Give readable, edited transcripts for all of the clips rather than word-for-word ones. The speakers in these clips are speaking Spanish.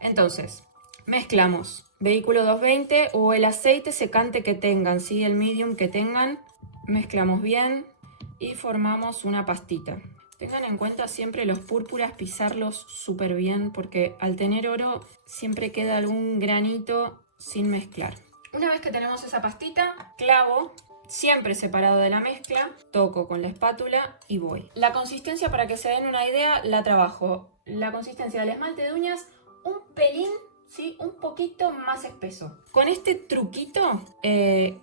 Entonces, mezclamos vehículo 220 o el aceite secante que tengan, ¿sí? El medium que tengan, mezclamos bien y formamos una pastita. Tengan en cuenta siempre los púrpuras, pisarlos súper bien porque al tener oro siempre queda algún granito sin mezclar. Una vez que tenemos esa pastita, clavo, siempre separado de la mezcla, toco con la espátula y voy. La consistencia, para que se den una idea, la trabajo. La consistencia del esmalte de uñas, un pelín, ¿sí? Un poquito más espeso. Con este truquito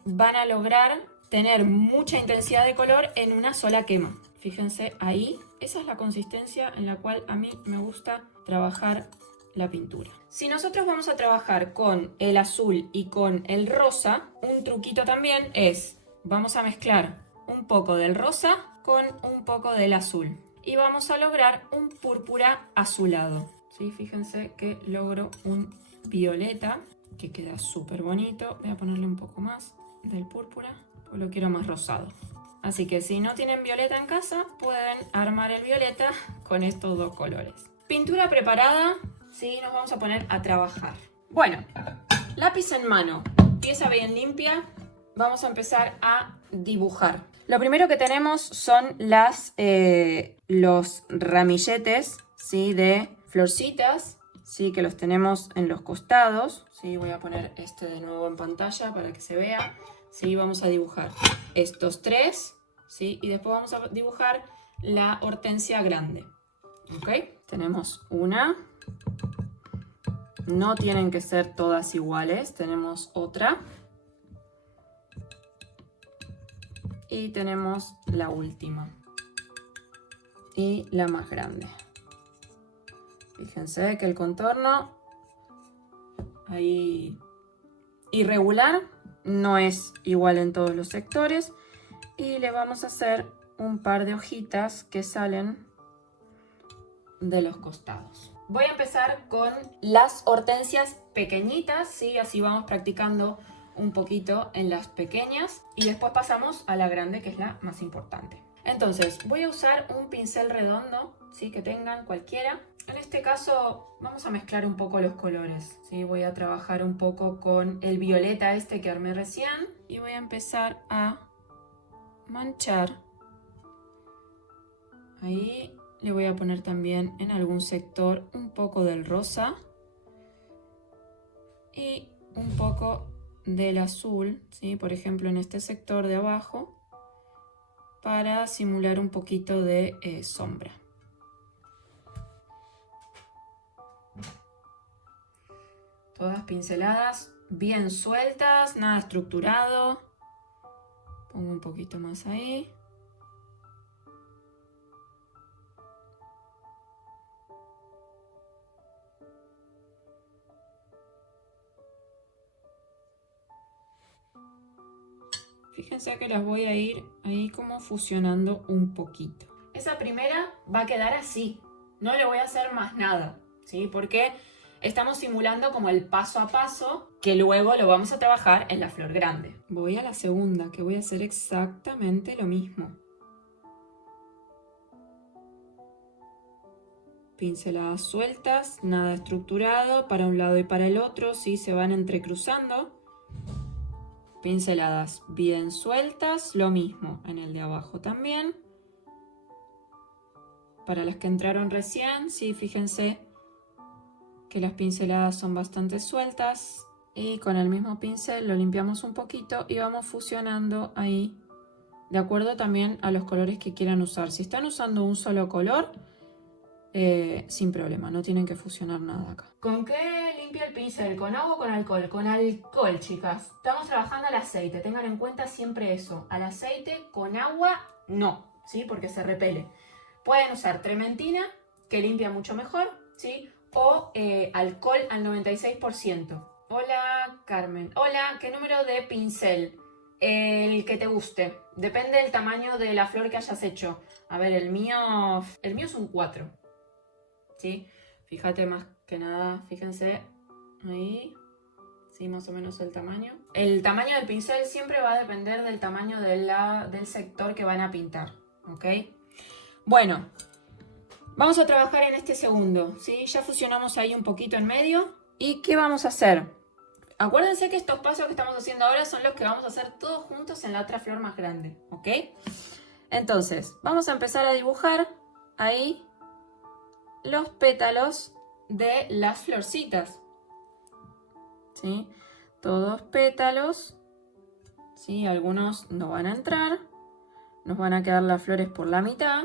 van a lograr tener mucha intensidad de color en una sola quema. Fíjense ahí, esa es la consistencia en la cual a mí me gusta trabajar la pintura. Si nosotros vamos a trabajar con el azul y con el rosa, un truquito también es, vamos a mezclar un poco del rosa con un poco del azul y vamos a lograr un púrpura azulado. ¿Sí? Fíjense que logro un violeta que queda súper bonito. Voy a ponerle un poco más del púrpura, pues lo quiero más rosado. Así que si no tienen violeta en casa, pueden armar el violeta con estos dos colores. Pintura preparada, sí, nos vamos a poner a trabajar. Bueno, lápiz en mano, pieza bien limpia, vamos a empezar a dibujar. Lo primero que tenemos son los ramilletes, ¿sí? De florcitas, ¿sí? Que los tenemos en los costados. ¿Sí? Voy a poner este de nuevo en pantalla para que se vea. ¿Sí? Vamos a dibujar estos tres, ¿sí? Y después vamos a dibujar la hortensia grande. ¿Ok? Tenemos una. No tienen que ser todas iguales. Tenemos otra. Y tenemos la última. Y la más grande. Fíjense que el contorno ahí irregular. No es igual en todos los sectores. Y le vamos a hacer un par de hojitas que salen de los costados. Voy a empezar con las hortensias pequeñitas, ¿sí? Así vamos practicando un poquito en las pequeñas y después pasamos a la grande, que es la más importante. Entonces voy a usar un pincel redondo, ¿sí? Que tengan cualquiera. En este caso vamos a mezclar un poco los colores, ¿sí? Voy a trabajar un poco con el violeta este que armé recién y voy a empezar a manchar. Ahí le voy a poner también en algún sector un poco del rosa y un poco del azul, ¿sí? Por ejemplo en este sector de abajo, para simular un poquito de sombra. Todas pinceladas bien sueltas, nada estructurado. Pongo un poquito más ahí. Fíjense que las voy a ir ahí como fusionando un poquito. Esa primera va a quedar así. No le voy a hacer más nada, ¿sí? Porque estamos simulando como el paso a paso que luego lo vamos a trabajar en la flor grande. Voy a la segunda, que voy a hacer exactamente lo mismo. Pinceladas sueltas, nada estructurado, para un lado y para el otro, ¿sí? Se van entrecruzando. Pinceladas bien sueltas, lo mismo en el de abajo también. Para las que entraron recién, sí, fíjense que las pinceladas son bastante sueltas y con el mismo pincel lo limpiamos un poquito y vamos fusionando ahí, de acuerdo también a los colores que quieran usar. Si están usando un solo color, sin problema, no tienen que fusionar nada acá. ¿Con qué limpia el pincel? ¿Con agua o con alcohol? Con alcohol, chicas. Estamos trabajando al aceite, tengan en cuenta siempre eso. Al aceite con agua no, ¿sí? Porque se repele. Pueden usar trementina, que limpia mucho mejor, ¿sí? O alcohol al 96%. Hola, Carmen. Hola, ¿qué número de pincel? El que te guste. Depende del tamaño de la flor que hayas hecho. A ver, el mío es un 4. ¿Sí? Fíjate más que nada, fíjense ahí. Sí, más o menos el tamaño. El tamaño del pincel siempre va a depender del tamaño del sector que van a pintar. ¿Ok? Bueno, Vamos a trabajar en este segundo, ¿sí? Ya fusionamos ahí un poquito en medio. ¿Y qué vamos a hacer? Acuérdense que estos pasos que estamos haciendo ahora son los que vamos a hacer todos juntos en la otra flor más grande, ¿ok? Entonces, vamos a empezar a dibujar ahí los pétalos de las florcitas, ¿sí? Todos pétalos, ¿sí? Algunos no van a entrar, nos van a quedar las flores por la mitad,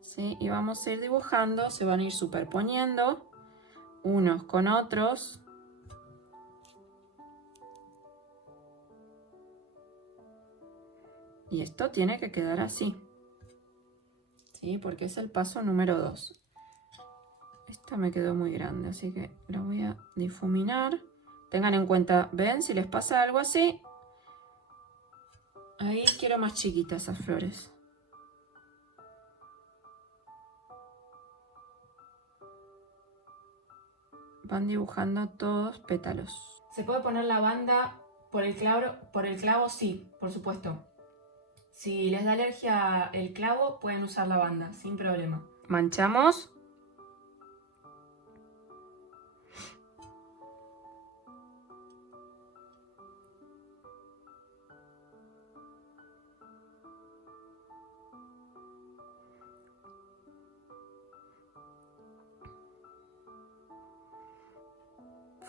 ¿sí? Y vamos a ir dibujando, se van a ir superponiendo unos con otros. Y esto tiene que quedar así, ¿sí? Porque es el paso número 2. Esta me quedó muy grande, así que la voy a difuminar. Tengan en cuenta, ¿ven? Si les pasa algo así, ahí quiero más chiquitas esas flores. Van dibujando todos pétalos. ¿Se puede poner la banda por el clavo? Sí, por supuesto. Si les da alergia el clavo, pueden usar la banda, sin problema. Manchamos.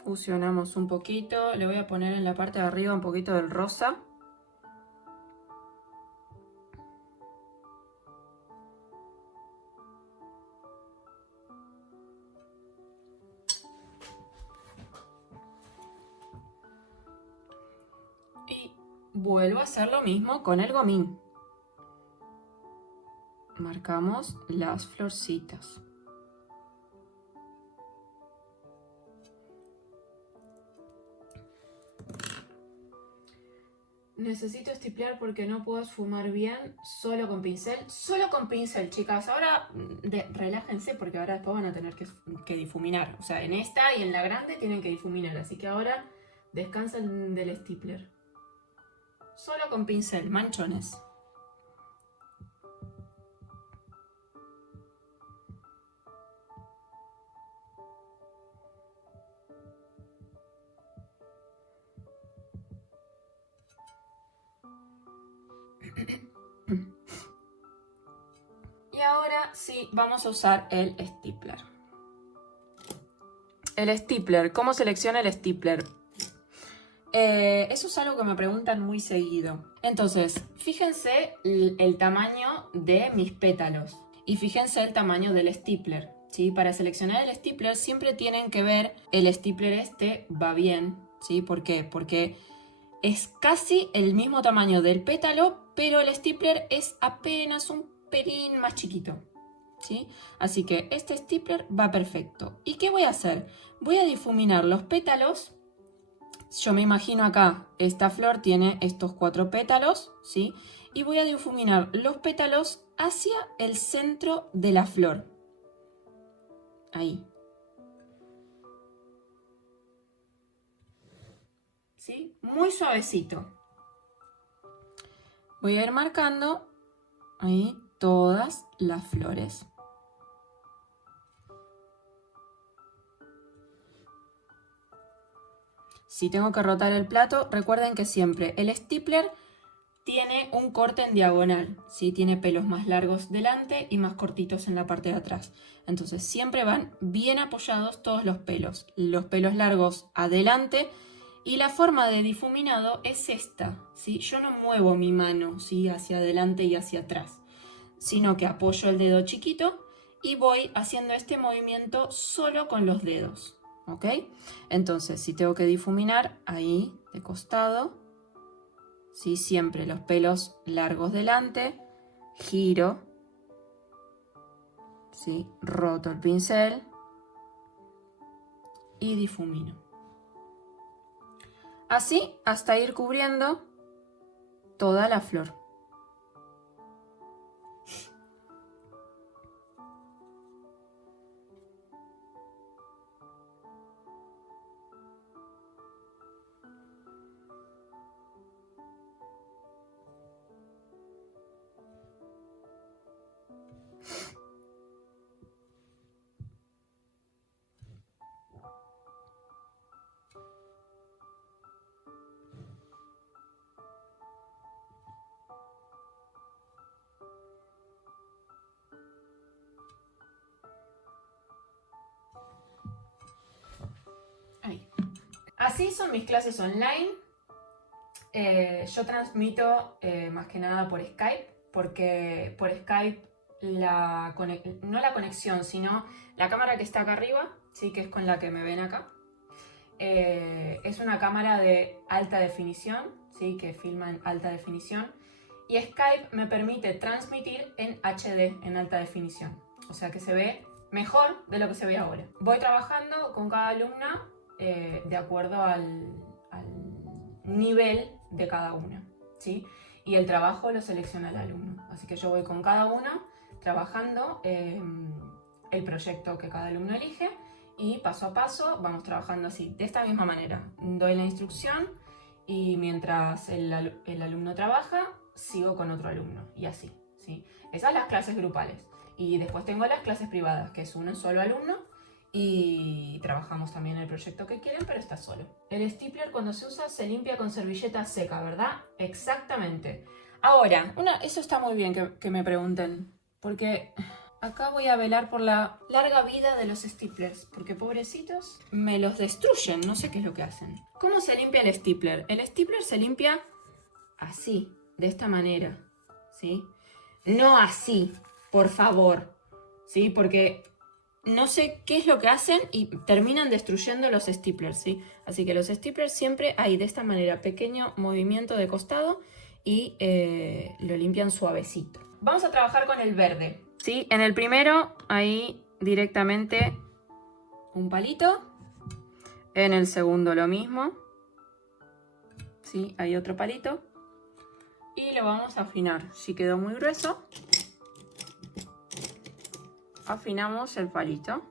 Fusionamos un poquito. Le voy a poner en la parte de arriba un poquito del rosa. Y vuelvo a hacer lo mismo con el gomín. Marcamos las florcitas. Necesito estiplear porque no puedo esfumar bien solo con pincel. Solo con pincel, chicas. Ahora relájense porque ahora después van a tener que difuminar. O sea, en esta y en la grande tienen que difuminar. Así que ahora descansen del stipler. Solo con pincel, manchones. Y ahora sí, vamos a usar el stipler. El stipler, ¿cómo selecciona el stipler? Eso es algo que me preguntan muy seguido. Entonces, fíjense el tamaño de mis pétalos y fíjense el tamaño del stipler, ¿sí? Para seleccionar el stipler siempre tienen que ver el stipler este va bien, ¿sí? ¿Por qué? Porque es casi el mismo tamaño del pétalo, pero el stipler es apenas un pelín más chiquito, ¿sí? Así que este stipler va perfecto. ¿Y qué voy a hacer? Voy a difuminar los pétalos. Yo me imagino acá, esta flor tiene estos 4 pétalos, ¿sí? Y voy a difuminar los pétalos hacia el centro de la flor. Ahí. ¿Sí? Muy suavecito. Voy a ir marcando ahí todas las flores. Si tengo que rotar el plato, recuerden que siempre el stipler tiene un corte en diagonal, ¿sí? Tiene pelos más largos delante y más cortitos en la parte de atrás. Entonces siempre van bien apoyados todos los pelos largos adelante, y la forma de difuminado es esta, ¿sí? Yo no muevo mi mano, ¿sí? Hacia adelante y hacia atrás, sino que apoyo el dedo chiquito y voy haciendo este movimiento solo con los dedos, ¿ok? Entonces, si tengo que difuminar, ahí de costado, ¿sí? Siempre los pelos largos delante, giro, ¿sí? Roto el pincel y difumino. Así hasta ir cubriendo toda la flor. Así son mis clases online. Yo transmito más que nada por Skype, porque por Skype no la conexión, sino la cámara que está acá arriba, ¿sí? Que es con la que me ven acá. Es una cámara de alta definición, ¿sí? Que filma en alta definición. Y Skype me permite transmitir en HD, en alta definición. O sea que se ve mejor de lo que se ve ahora. Voy trabajando con cada alumna de acuerdo al nivel de cada una, ¿sí? Y el trabajo lo selecciona el alumno. Así que yo voy con cada una trabajando el proyecto que cada alumno elige y paso a paso vamos trabajando así, de esta misma manera. Doy la instrucción y mientras el alumno trabaja, sigo con otro alumno y así, ¿sí? Esas son las clases grupales. Y después tengo las clases privadas, que es un solo alumno y trabajamos también el proyecto que quieren, pero está solo. El stapler cuando se usa se limpia con servilleta seca, ¿verdad? Exactamente. Ahora, eso está muy bien que me pregunten, porque acá voy a velar por la larga vida de los staplers, porque pobrecitos me los destruyen, no sé qué es lo que hacen. ¿Cómo se limpia el stapler? El stapler se limpia así, de esta manera, ¿sí? No así, por favor, ¿sí? Porque no sé qué es lo que hacen y terminan destruyendo los staplers, ¿sí? Así que los staplers siempre hay de esta manera, pequeño movimiento de costado y lo limpian suavecito. Vamos a trabajar con el verde, ¿sí? En el primero, ahí directamente un palito. En el segundo lo mismo, ¿sí? Hay otro palito. Y lo vamos a afinar. Si quedó muy grueso, afinamos el palito.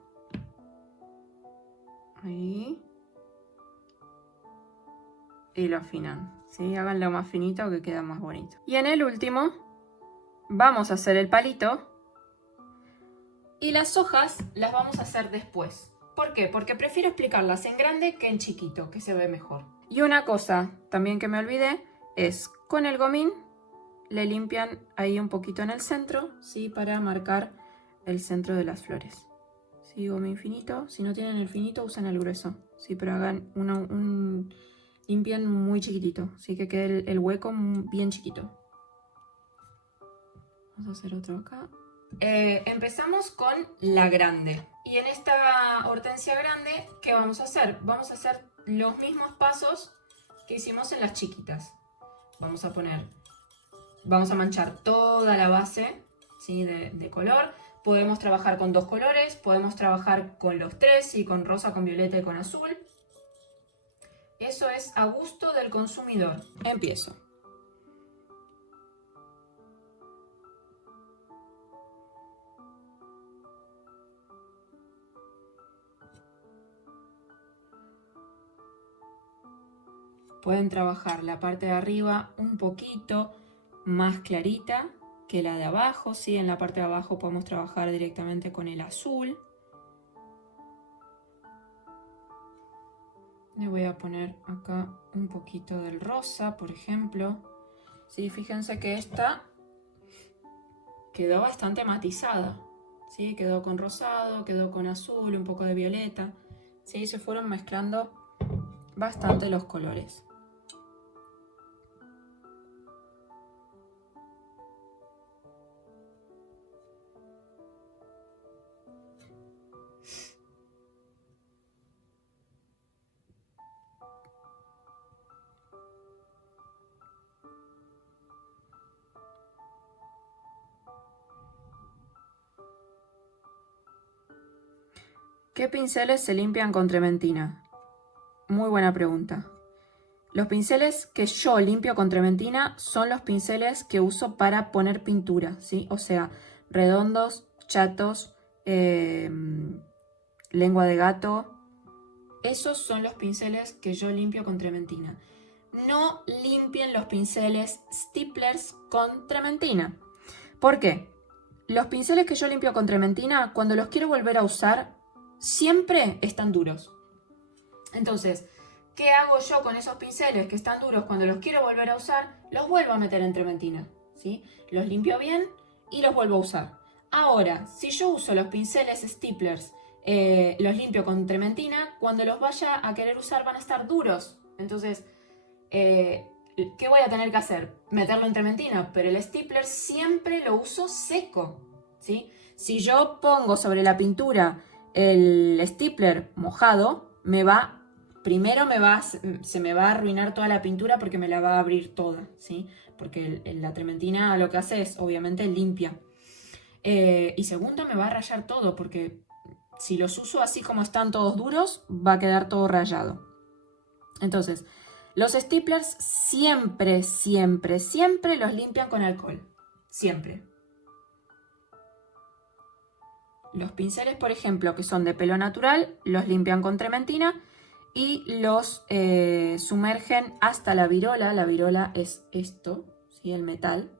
Ahí. Y lo afinan, ¿sí? Háganlo más finito que queda más bonito. Y en el último, vamos a hacer el palito. Y las hojas las vamos a hacer después. ¿Por qué? Porque prefiero explicarlas en grande que en chiquito, que se ve mejor. Y una cosa también que me olvidé es con el gomín le limpian ahí un poquito en el centro, ¿sí? Para marcar el centro de las flores. ¿Sí? Gomín finito. Si no tienen el finito, usan el grueso. Sí, pero hagan limpian muy chiquitito, así que quede el hueco bien chiquito. Vamos a hacer otro acá. Empezamos con la grande. Y en esta hortensia grande, ¿qué vamos a hacer? Vamos a hacer los mismos pasos que hicimos en las chiquitas. Vamos a manchar toda la base, ¿sí? de color. Podemos trabajar con 2 colores, podemos trabajar con los 3, ¿sí? Con rosa, con violeta y con azul. Eso es a gusto del consumidor. Empiezo. Pueden trabajar la parte de arriba un poquito más clarita que la de abajo, ¿sí? En la parte de abajo podemos trabajar directamente con el azul. Le voy a poner acá un poquito del rosa, por ejemplo. Sí, fíjense que esta quedó bastante matizada. ¿Sí? Quedó con rosado, quedó con azul, un poco de violeta. ¿Sí? Se fueron mezclando bastante los colores. ¿Qué pinceles se limpian con trementina? Muy buena pregunta. Los pinceles que yo limpio con trementina son los pinceles que uso para poner pintura, ¿sí? O sea, redondos, chatos, lengua de gato. Esos son los pinceles que yo limpio con trementina. No limpien los pinceles staplers con trementina. ¿Por qué? Los pinceles que yo limpio con trementina, cuando los quiero volver a usar, siempre están duros. Entonces, ¿qué hago yo con esos pinceles que están duros cuando los quiero volver a usar? Los vuelvo a meter en trementina, ¿sí? Los limpio bien y los vuelvo a usar. Ahora, si yo uso los pinceles staplers, los limpio con trementina, cuando los vaya a querer usar van a estar duros. Entonces, ¿qué voy a tener que hacer? Meterlo en trementina, pero el stapler siempre lo uso seco, ¿sí? Si yo pongo sobre la pintura el stapler mojado, primero se me va a arruinar toda la pintura porque me la va a abrir toda, ¿sí? Porque la trementina lo que hace es, obviamente, limpia. Y segundo, me va a rayar todo porque si los uso así como están todos duros, va a quedar todo rayado. Entonces, los staplers siempre, siempre, siempre los limpian con alcohol. Siempre. Los pinceles, por ejemplo, que son de pelo natural, los limpian con trementina y los sumergen hasta la virola. La virola es esto, ¿sí? El metal.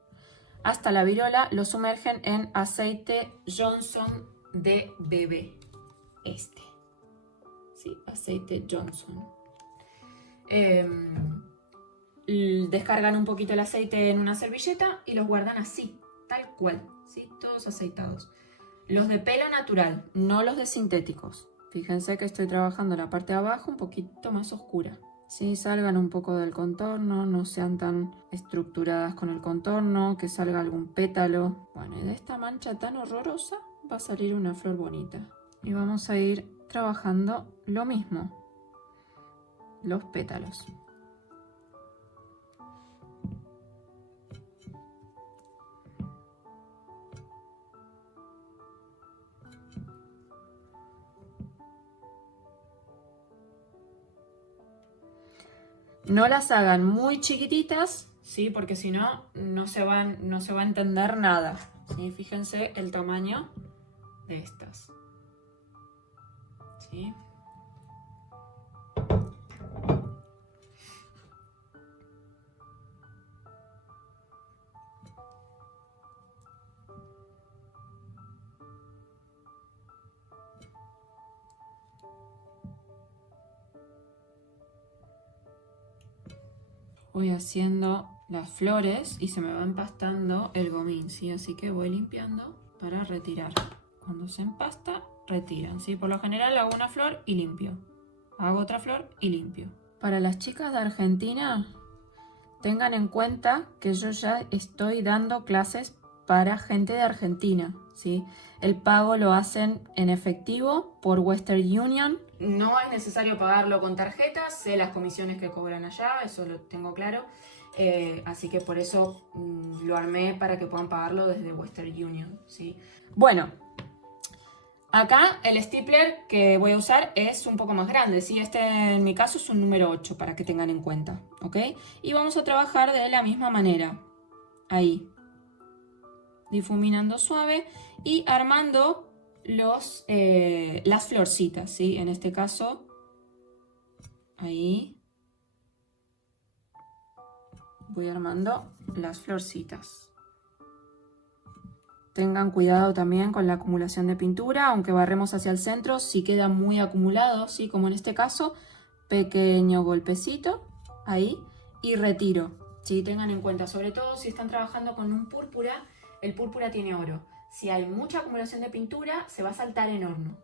Hasta la virola lo sumergen en aceite Johnson de bebé. ¿Sí? Aceite Johnson. Descargan un poquito el aceite en una servilleta y los guardan así, tal cual, ¿sí? Todos aceitados. Los de pelo natural, no los de sintéticos. Fíjense que estoy trabajando la parte de abajo un poquito más oscura. Sí, salgan un poco del contorno, no sean tan estructuradas con el contorno, que salga algún pétalo. Bueno, y de esta mancha tan horrorosa va a salir una flor bonita. Y vamos a ir trabajando lo mismo, los pétalos. No las hagan muy chiquititas, ¿sí? Porque si no, no se va a entender nada, ¿sí? Fíjense el tamaño de estas, ¿sí? Voy haciendo las flores y se me va empastando el gomín, ¿sí? Así que voy limpiando para retirar. Cuando se empasta, retiran, ¿sí? Por lo general hago una flor y limpio. Hago otra flor y limpio. Para las chicas de Argentina, tengan en cuenta que yo ya estoy dando clases para gente de Argentina, ¿sí? El pago lo hacen en efectivo por Western Union. No es necesario pagarlo con tarjetas, sé las comisiones que cobran allá, eso lo tengo claro. Así que por eso lo armé para que puedan pagarlo desde Western Union, ¿sí? Bueno, acá el stapler que voy a usar es un poco más grande, ¿sí? Este en mi caso es un número 8 para que tengan en cuenta, ¿ok? Y vamos a trabajar de la misma manera, ahí, difuminando suave y armando las florcitas, ¿sí? En este caso, ahí, voy armando las florcitas. Tengan cuidado también con la acumulación de pintura, aunque barremos hacia el centro, si queda muy acumulado, ¿sí? Como en este caso, pequeño golpecito, ahí, y retiro, ¿sí? Tengan en cuenta, sobre todo si están trabajando con un púrpura, el púrpura tiene oro. Si hay mucha acumulación de pintura, se va a saltar en horno.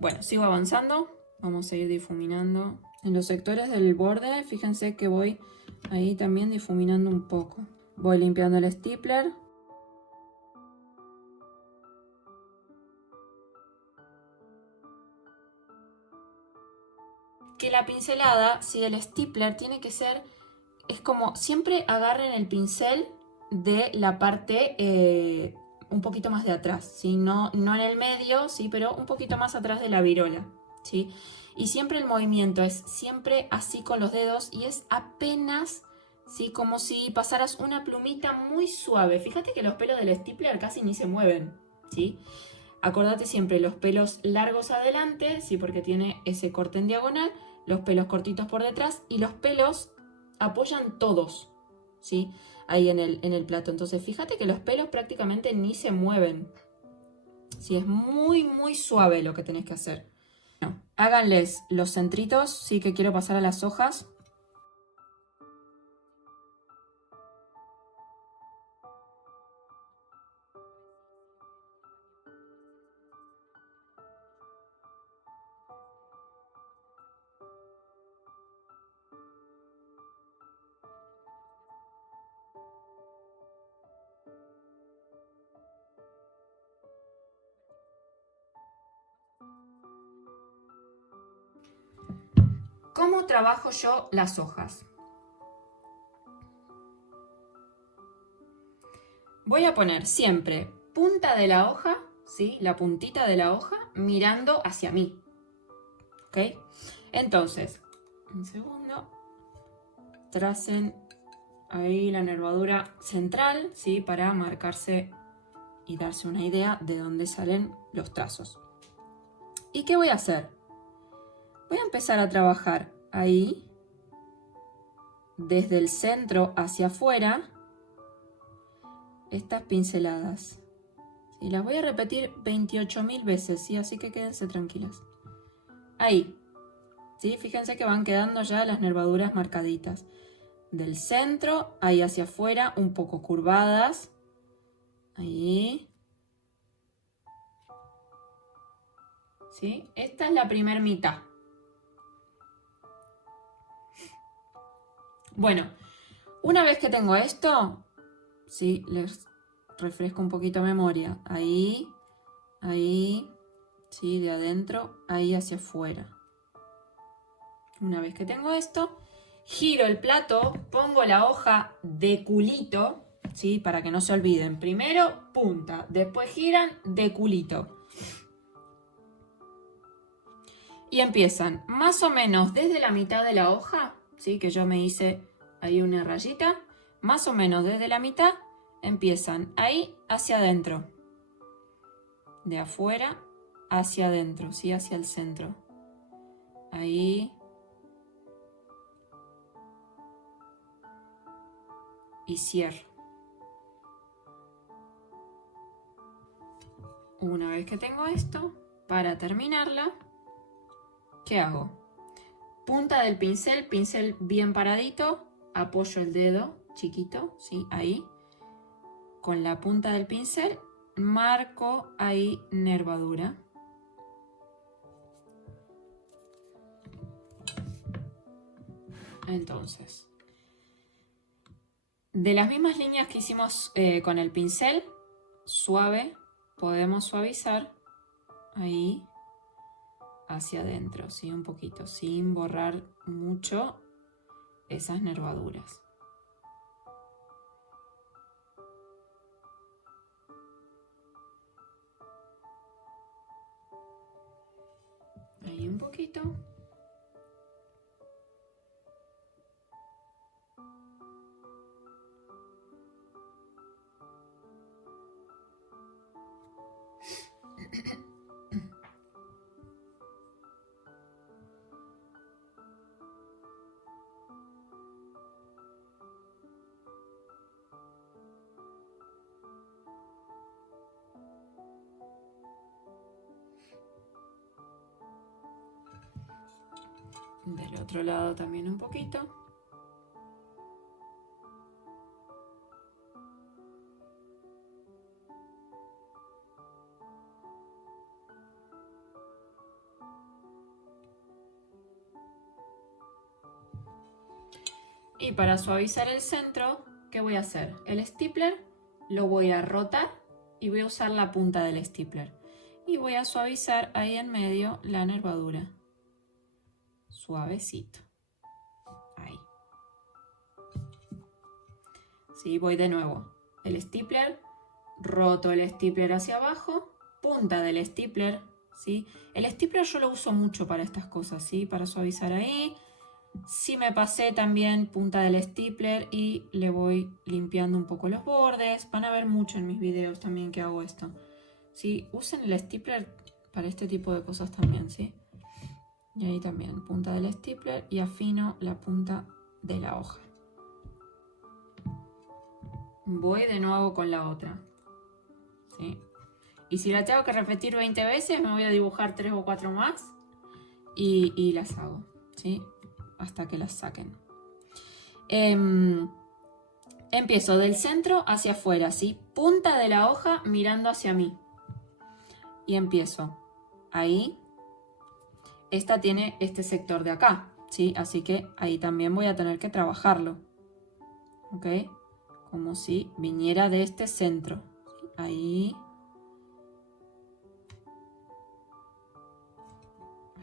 Bueno, sigo avanzando, vamos a ir difuminando. En los sectores del borde, fíjense que voy ahí también difuminando un poco. Voy limpiando el stapler. Que la pincelada, si el stapler tiene que ser, es como siempre agarren el pincel de la parte un poquito más de atrás, ¿sí? No en el medio, ¿sí? Pero un poquito más atrás de la virola, ¿sí? Y siempre el movimiento es siempre así con los dedos y es apenas, ¿sí? Como si pasaras una plumita muy suave. Fíjate que los pelos del stapler casi ni se mueven, ¿sí? Acordate siempre los pelos largos adelante, sí, porque tiene ese corte en diagonal, los pelos cortitos por detrás y los pelos apoyan todos, ¿sí? Ahí en el plato. Entonces fíjate que los pelos prácticamente ni se mueven. Sí, es muy, muy suave lo que tenés que hacer. Bueno, háganles los centritos, sí, que quiero pasar a las hojas. ¿Cómo trabajo yo las hojas? Voy a poner siempre punta de la hoja, ¿sí? La puntita de la hoja mirando hacia mí. ¿Ok? Entonces, un segundo. Tracen ahí la nervadura central, ¿sí? Para marcarse y darse una idea de dónde salen los trazos. ¿Y qué voy a hacer? Voy a empezar a trabajar ahí, desde el centro hacia afuera, estas pinceladas. Y las voy a repetir 28.000 veces, ¿sí? Así que quédense tranquilas. Ahí, ¿sí? Fíjense que van quedando ya las nervaduras marcaditas. Del centro, ahí hacia afuera, un poco curvadas. Ahí. ¿Sí? Esta es la primera mitad. Bueno, una vez que tengo esto, ¿sí? Les refresco un poquito memoria. Ahí, ahí, ¿sí? De adentro, ahí hacia afuera. Una vez que tengo esto, giro el plato, pongo la hoja de culito, ¿sí? Para que no se olviden. Primero punta, después giran de culito. Y empiezan más o menos desde la mitad de la hoja, ¿sí? Que yo me hice ahí una rayita. Más o menos desde la mitad empiezan ahí hacia adentro. De afuera hacia adentro, ¿sí? Hacia el centro. Ahí. Y cierro. Una vez que tengo esto, para terminarla, ¿qué hago? Punta del pincel bien paradito, apoyo el dedo chiquito, ¿sí? Ahí. Con la punta del pincel marco ahí nervadura. Entonces, de las mismas líneas que hicimos con el pincel, suave, podemos suavizar ahí hacia adentro, ¿sí? Un poquito, sin borrar mucho esas nervaduras. Ahí un poquito. Del otro lado también un poquito. Y para suavizar el centro, ¿qué voy a hacer? El stapler lo voy a rotar y voy a usar la punta del stapler. Y voy a suavizar ahí en medio la nervadura. Suavecito. Ahí. Sí, voy de nuevo. El stapler, roto el stapler hacia abajo, punta del stapler, ¿sí? El stapler yo lo uso mucho para estas cosas, ¿sí? Para suavizar ahí. Si me pasé también punta del stapler y le voy limpiando un poco los bordes. Van a ver mucho en mis videos también que hago esto. ¿Sí? Usen el stapler para este tipo de cosas también, ¿sí? Y ahí también punta del stapler y afino la punta de la hoja. Voy de nuevo con la otra, ¿sí? Y si la tengo que repetir 20 veces, me voy a dibujar 3 o 4 más y las hago, ¿sí? Hasta que las saquen. Empiezo del centro hacia afuera, ¿sí? Punta de la hoja mirando hacia mí. Y empiezo ahí. Esta tiene este sector de acá, ¿sí? Así que ahí también voy a tener que trabajarlo. ¿Ok? Como si viniera de este centro. Ahí.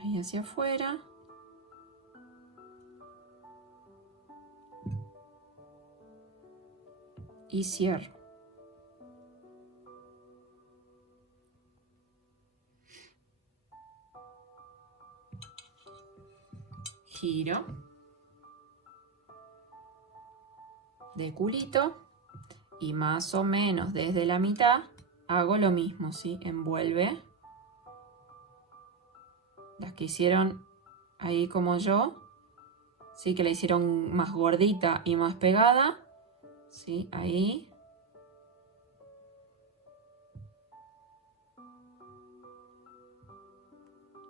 Ahí hacia afuera. y cierro. Giro de culito y más o menos desde la mitad hago lo mismo, ¿sí? Envuelve. Las que hicieron ahí como yo, ¿sí? Que la hicieron más gordita y más pegada, ¿sí? Ahí.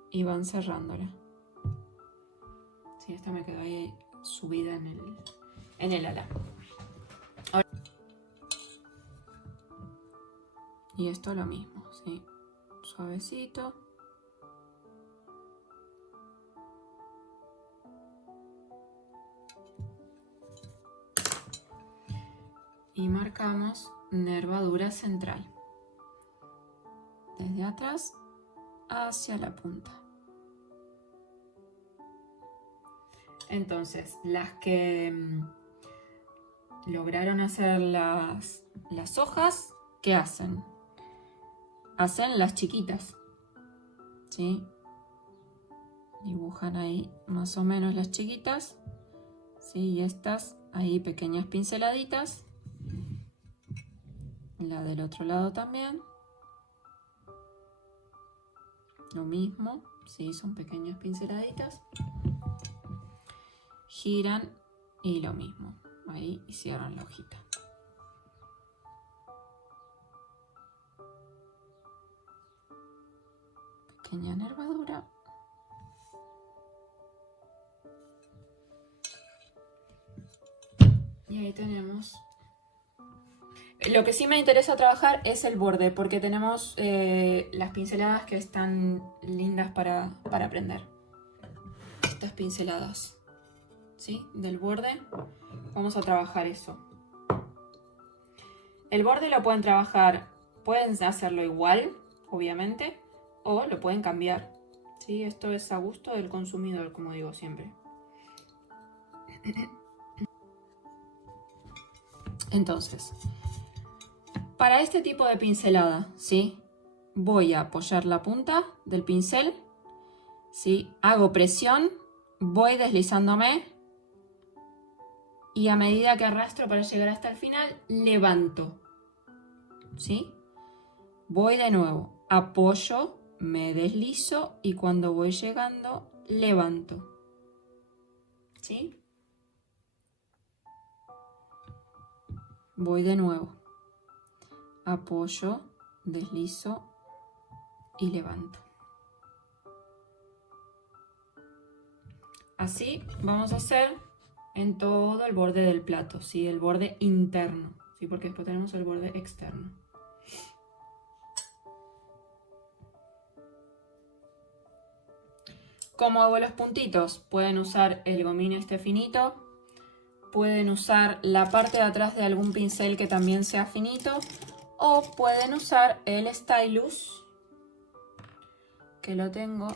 Y van cerrándola. Sí, esta me quedó ahí subida en el ala. Ahora, y esto lo mismo, ¿sí? Suavecito. Y marcamos nervadura central. Desde atrás hacia la punta. Entonces, las que lograron hacer las hojas, ¿qué hacen? Hacen las chiquitas, ¿sí? Dibujan ahí más o menos las chiquitas, ¿sí? Y estas ahí pequeñas pinceladitas. La del otro lado también. Lo mismo, ¿sí? Son pequeñas pinceladitas. Giran y lo mismo. Ahí y cierran la hojita. Pequeña nervadura. Y ahí tenemos. Lo que sí me interesa trabajar es el borde, porque tenemos las pinceladas que están lindas para aprender. Estas pinceladas, ¿sí? Del borde. Vamos a trabajar eso. El borde lo pueden trabajar, pueden hacerlo igual, obviamente, o lo pueden cambiar, ¿sí? Esto es a gusto del consumidor, como digo siempre. Entonces, para este tipo de pincelada, ¿sí? Voy a apoyar la punta del pincel, ¿sí? Hago presión, voy deslizándome y a medida que arrastro para llegar hasta el final, levanto, ¿sí? Voy de nuevo, apoyo, me deslizo y cuando voy llegando, levanto, ¿sí? Voy de nuevo, apoyo, deslizo y levanto. Así vamos a hacer en todo el borde del plato, ¿sí? El borde interno, ¿sí? Porque después tenemos el borde externo. ¿Cómo hago los puntitos? Pueden usar el gomín este finito, pueden usar la parte de atrás de algún pincel que también sea finito, o pueden usar el stylus, que lo tengo,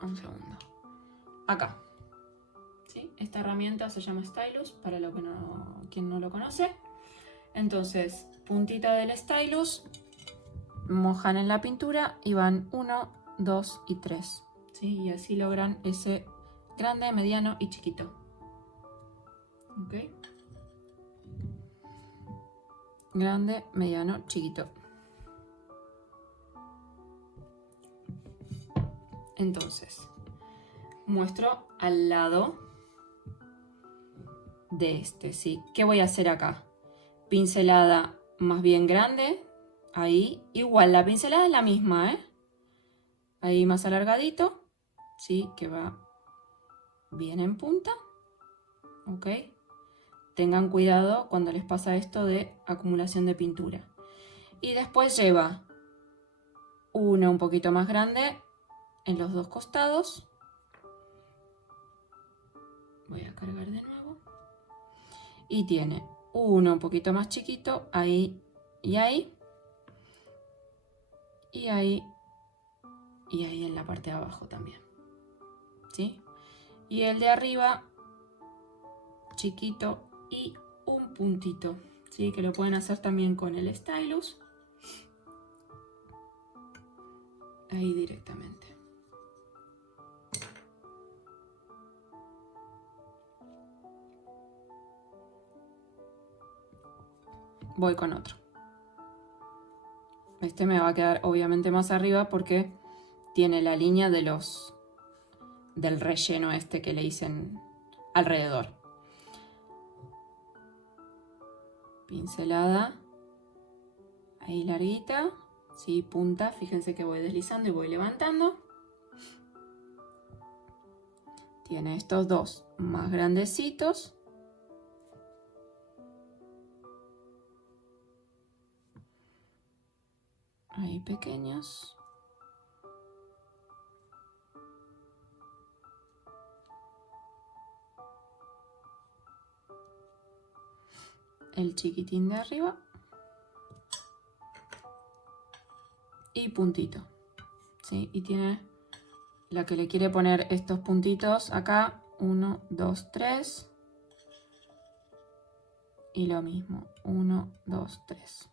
un segundo, acá, ¿sí? Esta herramienta se llama stylus, para lo que quien no lo conoce. Entonces, puntita del stylus, mojan en la pintura y van 1, 2 y 3, ¿sí? Y así logran ese grande, mediano y chiquito. ¿Ok? Grande, mediano, chiquito. Entonces, muestro al lado de este, ¿sí? ¿Qué voy a hacer acá? Pincelada más bien grande, ahí. Igual, la pincelada es la misma, ¿eh? Ahí más alargadito, ¿sí? Que va bien en punta. ¿Ok? Tengan cuidado cuando les pasa esto de acumulación de pintura. Y después lleva uno un poquito más grande en los dos costados. Voy a cargar de nuevo. Y tiene uno un poquito más chiquito ahí y ahí. Y ahí y ahí en la parte de abajo también. ¿Sí? Y el de arriba chiquito y un puntito, ¿sí? Que lo pueden hacer también con el stylus. Ahí directamente. Voy con otro. Este me va a quedar obviamente más arriba porque tiene la línea de del relleno este que le hice alrededor. Pincelada. Ahí larguita. Sí, punta. Fíjense que voy deslizando y voy levantando. Tiene estos dos más grandecitos. Ahí pequeños. El chiquitín de arriba. Y puntito. ¿Sí? Y tiene la que le quiere poner estos puntitos acá. 1, 2, 3. Y lo mismo. 1, 2, 3.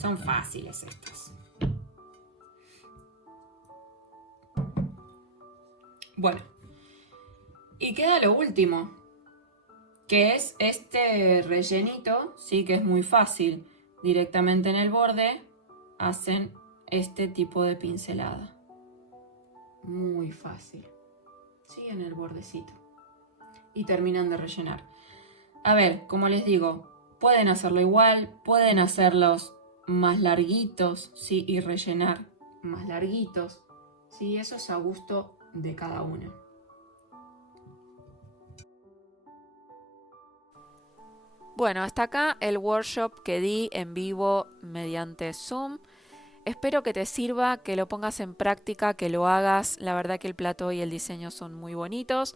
Son fáciles estas. Bueno. Y queda lo último, que es este rellenito, sí, que es muy fácil. Directamente en el borde hacen este tipo de pincelada. Muy fácil. Sí, en el bordecito. Y terminan de rellenar. A ver, como les digo, pueden hacerlo igual, pueden hacerlos más larguitos, sí, y rellenar más larguitos. Sí, eso es a gusto de cada uno. Bueno, hasta acá el workshop que di en vivo mediante Zoom. Espero que te sirva, que lo pongas en práctica, que lo hagas. La verdad que el plato y el diseño son muy bonitos.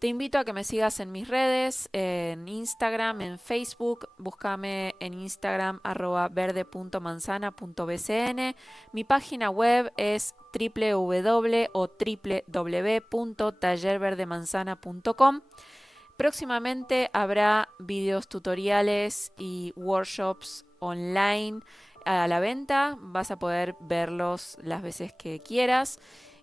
Te invito a que me sigas en mis redes, en Instagram, en Facebook. Búscame en Instagram @verde.manzana.bcn. Mi página web es www.tallerverdemanzana.com. Próximamente habrá videos tutoriales y workshops online a la venta. Vas a poder verlos las veces que quieras.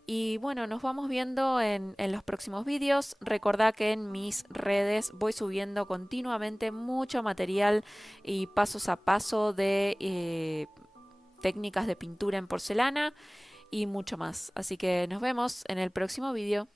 Y bueno, nos vamos viendo en los próximos vídeos. Recordá que en mis redes voy subiendo continuamente mucho material y pasos a paso de técnicas de pintura en porcelana y mucho más. Así que nos vemos en el próximo vídeo.